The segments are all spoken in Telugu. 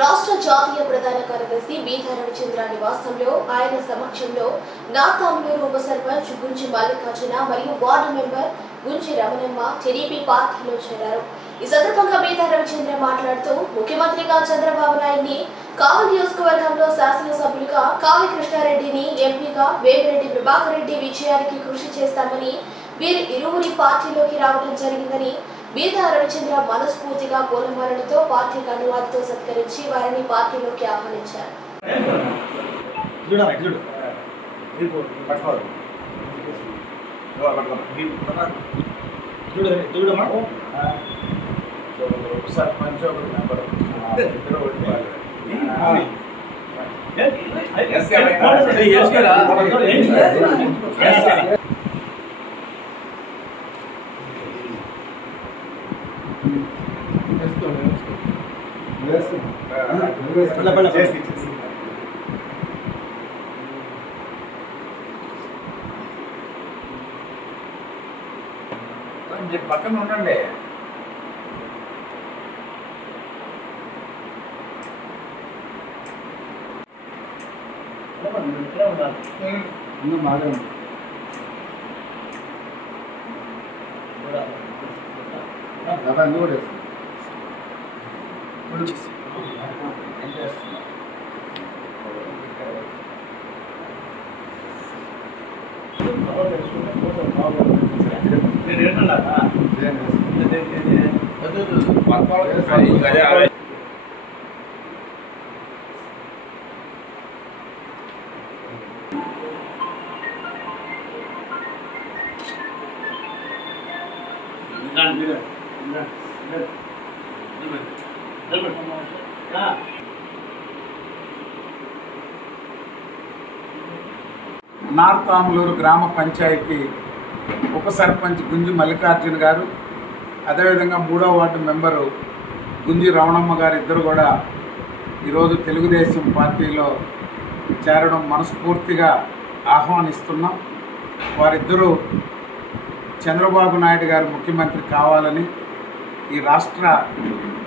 రాష్ట్ర జాతీయ ప్రధాన కార్యదర్శి బీదా రవిచంద్ర నివాసంలో ఆయన సమక్షంలో నాతాంలూరు ఉప సర్పంచ్ గుంజి మల్లికార్జున మరియు వార్డు మెంబర్ గుంజి రమణమ్మ టీడీపీ పార్టీలో చేరారు. ఈ సందర్భంగా బీదా రవిచంద్ర మాట్లాడుతూ ముఖ్యమంత్రిగా చంద్రబాబు నాయుడిని, కావలి నియోజకవర్గంలో శాసనసభ్యులుగా కావి కృష్ణారెడ్డిని, ఎంపీగా వేమిరెడ్డి ప్రభాకర్ రెడ్డి విజయానికి కృషి చేస్తామని, వీరి ఇరువురి పార్టీలోకి రావడం జరిగిందని బీదా రవిచంద్ర మనస్ఫూర్తిగా పూలమాలలతో పార్టీ కండువాలతో సత్కరించి వారిని పార్టీలోకి ఆహ్వానించారు. పక్కన ఉండండి. బాగా నార్తాంలూరు గ్రామ పంచాయతీ ఉప సర్పంచ్ గుంజి మల్లికార్జున గారు, అదేవిధంగా 3వ వార్డు మెంబరు గుంజి రమణమ్మ గారు ఇద్దరు కూడా ఈరోజు తెలుగుదేశం పార్టీలో చేరడం మనస్ఫూర్తిగా ఆహ్వానిస్తున్నాం. వారిద్దరూ చంద్రబాబు నాయుడు గారు ముఖ్యమంత్రి కావాలని, ఈ రాష్ట్ర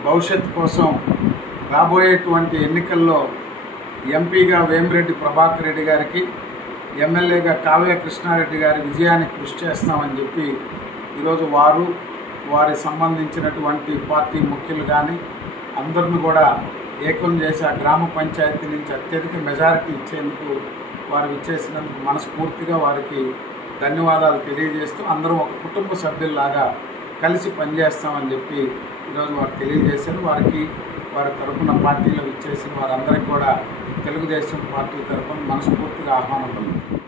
భవిష్యత్తు కోసం రాబోయేటువంటి ఎన్నికల్లో ఎంపీగా వేమిరెడ్డి ప్రభాకర్ రెడ్డి గారికి, ఎమ్మెల్యేగా కావ్య కృష్ణారెడ్డి గారి విజయానికి కృషి చేస్తామని చెప్పి ఈరోజు వారి సంబంధించినటువంటి పార్టీ ముఖ్యులు కానీ అందరిని కూడా ఏకం చేసి ఆ గ్రామ పంచాయతీ నుంచి అత్యధిక మెజారిటీ ఇచ్చేందుకు వారు ఇచ్చేసినందుకు మనస్ఫూర్తిగా వారికి ధన్యవాదాలు తెలియజేస్తూ అందరం ఒక కుటుంబ సభ్యుల్లాగా కలిసి పనిచేస్తామని చెప్పి ఈరోజు వారు తెలియజేశారు. వారి తరఫున పార్టీలో ఇచ్చేసిన వారందరికీ కూడా తెలుగుదేశం పార్టీ తరఫున మనస్ఫూర్తిగా ఆహ్వానం.